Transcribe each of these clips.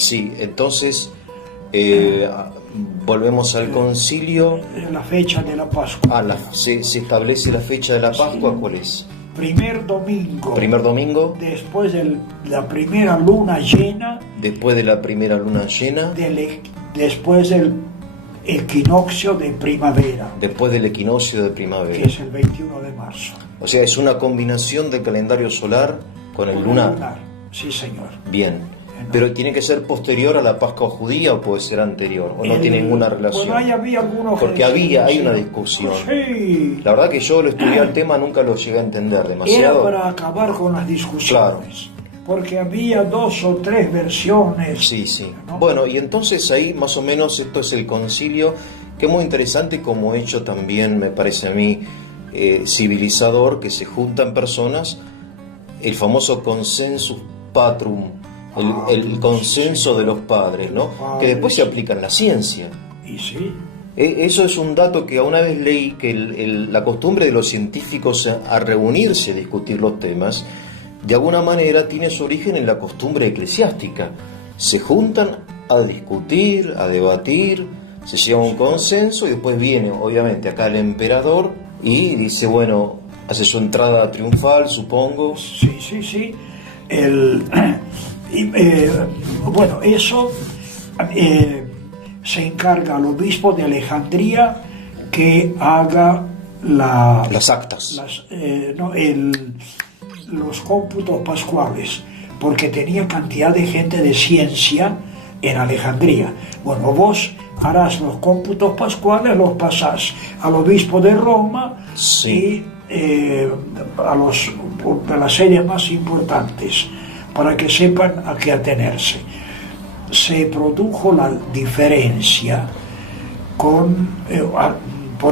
Sí, entonces volvemos al concilio. La fecha de la Pascua. Se establece la fecha de la Pascua, ¿cuál es? Primer domingo. Primer domingo. Después de la primera luna llena. Después de la primera luna llena. Después del equinoccio de primavera. Después del equinoccio de primavera. Que es el 21 de marzo. O sea, es una combinación del calendario solar con el lunar. Sí, señor. Bien. Pero tiene que ser posterior a la Pascua judía o puede ser anterior, o no tiene ninguna relación. Bueno, ahí había algunos porque hay una discusión. Sí. La verdad que yo lo estudié el tema, nunca lo llegué a entender demasiado. Era para acabar con las discusiones. Claro. Porque había 2 o 3 versiones. Sí, sí. ¿No? Bueno, y entonces ahí más o menos esto es el concilio, que es muy interesante como hecho también, me parece a mí, civilizador, que se juntan personas, el famoso consensus patrum, el consenso de los padres, ¿no? Que después se aplica en la ciencia. Y sí. Eso es un dato que una vez leí, que la costumbre de los científicos a reunirse a discutir los temas, de alguna manera tiene su origen en la costumbre eclesiástica. Se juntan a discutir, a debatir, se llega a un consenso y después viene, obviamente, acá el emperador y dice, bueno, hace su entrada triunfal, supongo. Sí. Bueno, eso se encarga al obispo de Alejandría que haga las actas. Los cómputos pascuales, porque tenía cantidad de gente de ciencia en Alejandría. Bueno, vos harás los cómputos pascuales, los pasás al obispo de Roma. Sí. Y a las series más importantes, para que sepan a qué atenerse. Se produjo la diferencia por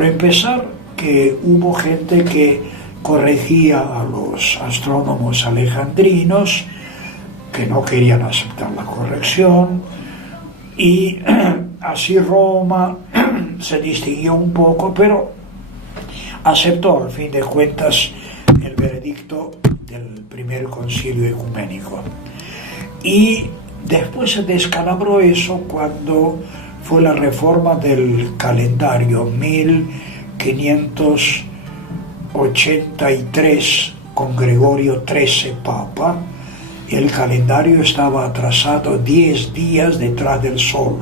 empezar, que hubo gente que corregía a los astrónomos alejandrinos, que no querían aceptar la corrección, y así Roma se distinguió un poco, pero aceptó al fin de cuentas el veredicto del primer concilio ecuménico. Y después se descalabró eso cuando fue la reforma del calendario 1583 con Gregorio XIII Papa. El calendario estaba atrasado 10 días detrás del sol.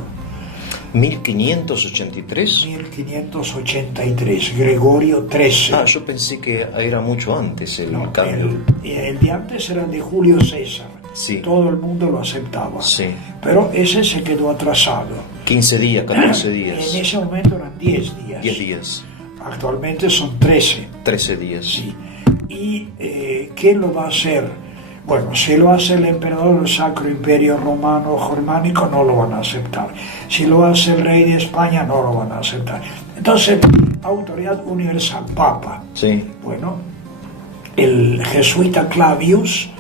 1583. 1583, Gregorio XIII. Yo pensé que era mucho antes el cambio. El de antes era de Julio César. Sí. Todo el mundo lo aceptaba. Sí. Pero ese se quedó atrasado. 15 días, 14 días. En ese momento eran 10 días. 10 días. Actualmente son 13. 13 días. Sí. ¿Y quién lo va a hacer? Bueno, si lo hace el emperador del Sacro Imperio Romano Germánico, no lo van a aceptar. Si lo hace el rey de España, no lo van a aceptar. Entonces, autoridad universal, Papa. Sí. Bueno, el jesuita Clavius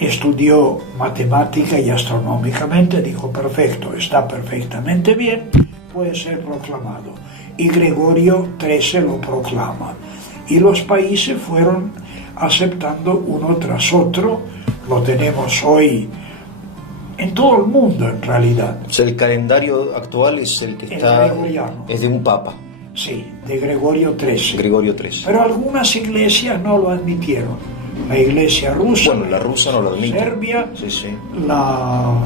estudió matemática y astronómicamente, dijo, perfecto, está perfectamente bien, puede ser proclamado. Y Gregorio XIII lo proclama. Y los países fueron aceptando uno tras otro. Lo tenemos hoy en todo el mundo, en realidad. O sea, el calendario actual es el que está... gregoriano. Es de un papa. Sí, de Gregorio XIII. Gregorio XIII. Pero algunas iglesias no lo admitieron. La iglesia rusa... Bueno, la rusa no lo admite. Serbia, sí. La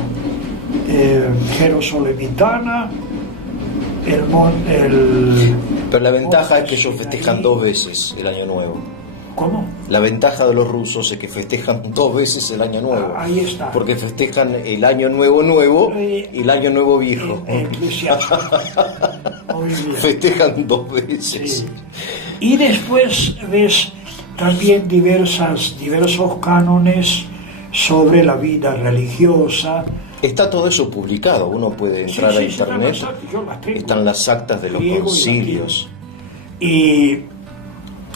jerosolemitana, Pero la ventaja es que ellos festejan 2 veces el Año Nuevo. ¿Cómo? La ventaja de los rusos es que festejan 2 veces el Año Nuevo. Ahí está. Porque festejan el Año Nuevo y el Año Nuevo Viejo. Festejan 2 veces. Sí. Y después ves también diversos cánones sobre la vida religiosa. Está todo eso publicado, uno puede entrar a internet, están las actas de los concilios. Y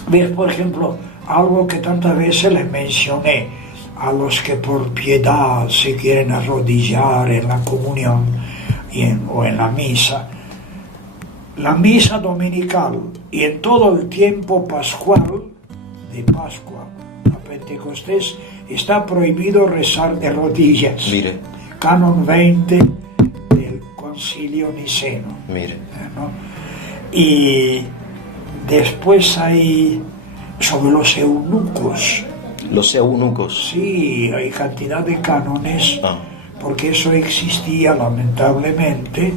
ves, por ejemplo, algo que tantas veces les mencioné, a los que por piedad se quieren arrodillar en la comunión o en la misa dominical y en todo el tiempo pascual, de Pascua a Pentecostés, está prohibido rezar de rodillas. Mire. Canon 20 del Concilio Niceno. Mire. ¿No? Y después hay sobre los eunucos. Los eunucos. Sí, hay cantidad de cánones, porque eso existía lamentablemente.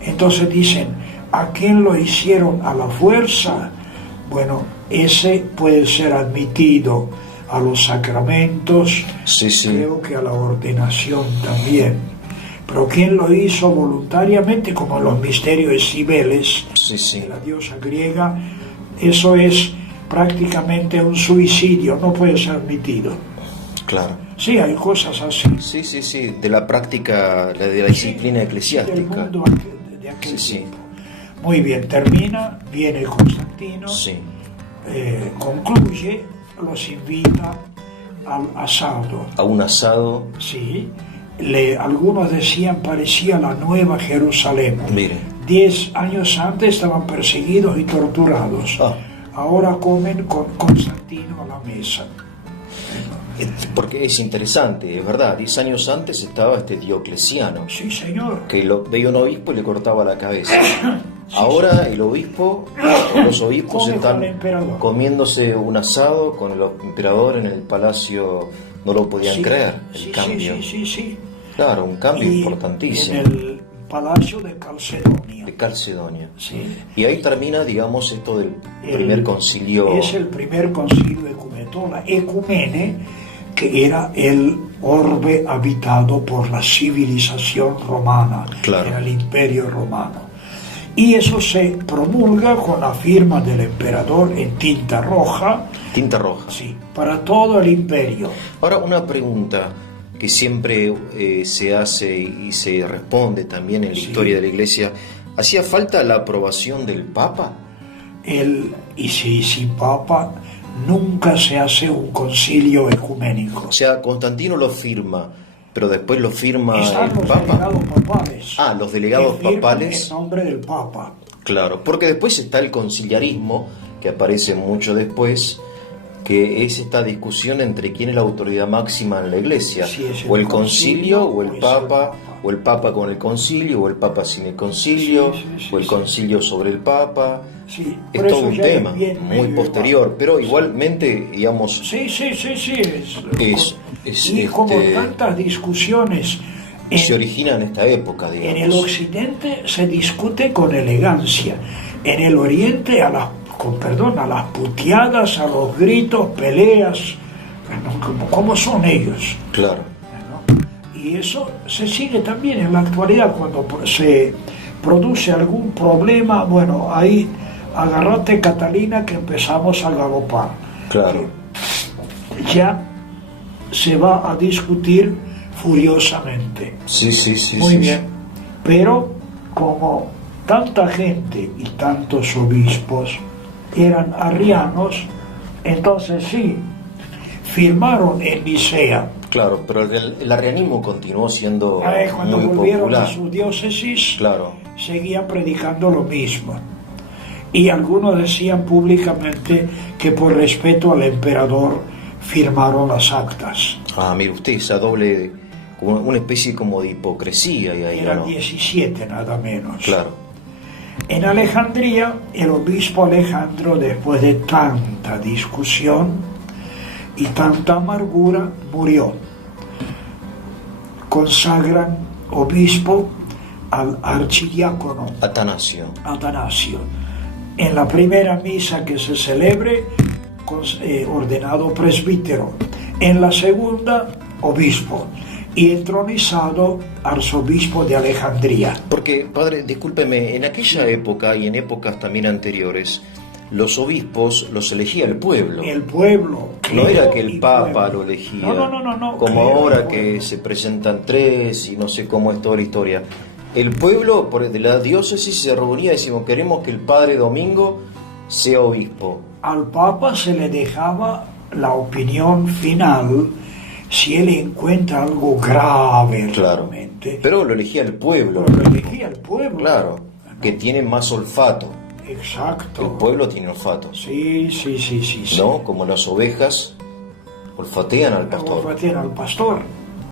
Entonces dicen, ¿a quién lo hicieron a la fuerza? Bueno, ese puede ser admitido a los sacramentos, Sí, sí. creo que a la ordenación también. Pero ¿quién lo hizo voluntariamente? Como en los misterios de Cibeles, Sí, sí. de la diosa griega, eso es prácticamente un suicidio, no puede ser admitido. Claro. Sí, hay cosas así. Sí, sí, sí. De la práctica, de la disciplina Del eclesiástica. mundo de aquel Sí, sí. tiempo. Muy bien, termina, viene Constantino, Sí. concluye, los invita al asado. A un asado. Sí, algunos decían parecía la nueva Jerusalén. Mire. 10 años antes estaban perseguidos y torturados. Ahora comen con Constantino a la mesa. Porque es interesante, es verdad. 10 años antes estaba Diocleciano, Sí, señor. que veía un obispo y le cortaba la cabeza. Ahora el obispo, o los obispos Come están con el emperador. comiéndose un asado con el emperador en el palacio. No lo podían Sí, creer, el sí, cambio. Sí. Claro, un cambio Y importantísimo. en el palacio de Calcedonia. De Calcedonia. Sí. Y ahí termina, digamos, esto del primer concilio. Es el primer concilio ecumenó, ecumene, que era el orbe habitado por la civilización romana, Claro. era el imperio romano. Y eso se promulga con la firma del emperador en tinta roja, Tinta roja. sí, para todo el imperio. Ahora, una pregunta que siempre se hace y se responde también en la historia de la Iglesia. ¿Hacía falta la aprobación del Papa? Y si sin Papa nunca se hace un concilio ecuménico. O sea, Constantino lo firma, pero después lo firma Están el los Papa. delegados papales. Los delegados que firman papales. en nombre del Papa. Claro, porque después está el conciliarismo, que aparece mucho después, que es esta discusión entre quién es la autoridad máxima en la Iglesia, Sí, es o el concilio, o el es el Papa, o el Papa con el concilio, o el Papa sin el concilio, Sí, o el concilio sobre el Papa. Sí, Es por todo eso un ya tema es bien muy medieval. posterior, pero igualmente, digamos, Sí. es, Y como tantas discusiones se origina en esta época, en digamos. el occidente se discute con elegancia, en el oriente a las puteadas, a los gritos, peleas, como son ellos. Claro, ¿No? Y eso se sigue también en la actualidad cuando se produce algún problema. Bueno, ahí agarrate, Catalina, que empezamos a galopar. claro. Ya se va a discutir furiosamente. Sí. Muy sí, bien. Pero como tanta gente y tantos obispos eran arrianos, entonces sí, firmaron en Nicea. Claro, pero el arrianismo continuó siendo Cuando muy volvieron popular. a su diócesis, Claro, seguían predicando lo mismo. Y algunos decían públicamente que por respeto al emperador firmaron las actas. mire usted, esa doble, como una especie como de hipocresía y ahí, Eran ¿no? 17 nada menos. Claro, En Alejandría, el obispo Alejandro, después de tanta discusión y tanta amargura, murió. Consagran obispo al archidiácono Atanasio. Atanasio. En la primera misa que se celebre, ordenado presbítero. En la segunda, obispo. Y entronizado arzobispo de Alejandría. Porque, padre, discúlpeme, en aquella época y en épocas también anteriores, los obispos los elegía el pueblo. El pueblo. No era que clero y el Papa pueblo. lo elegía, No. como clero y ahora que pueblo. se presentan tres y no sé cómo es toda la historia. El pueblo de la diócesis se reunía y decimos, queremos que el padre Domingo sea obispo. Al Papa se le dejaba la opinión final si él encuentra algo grave Claro, realmente. pero lo elegía el pueblo. Pero lo elegía el pueblo. Claro, que tiene más olfato. Exacto. El pueblo tiene olfato, Sí. ¿no? Como las ovejas olfatean al pastor. Olfatean al pastor.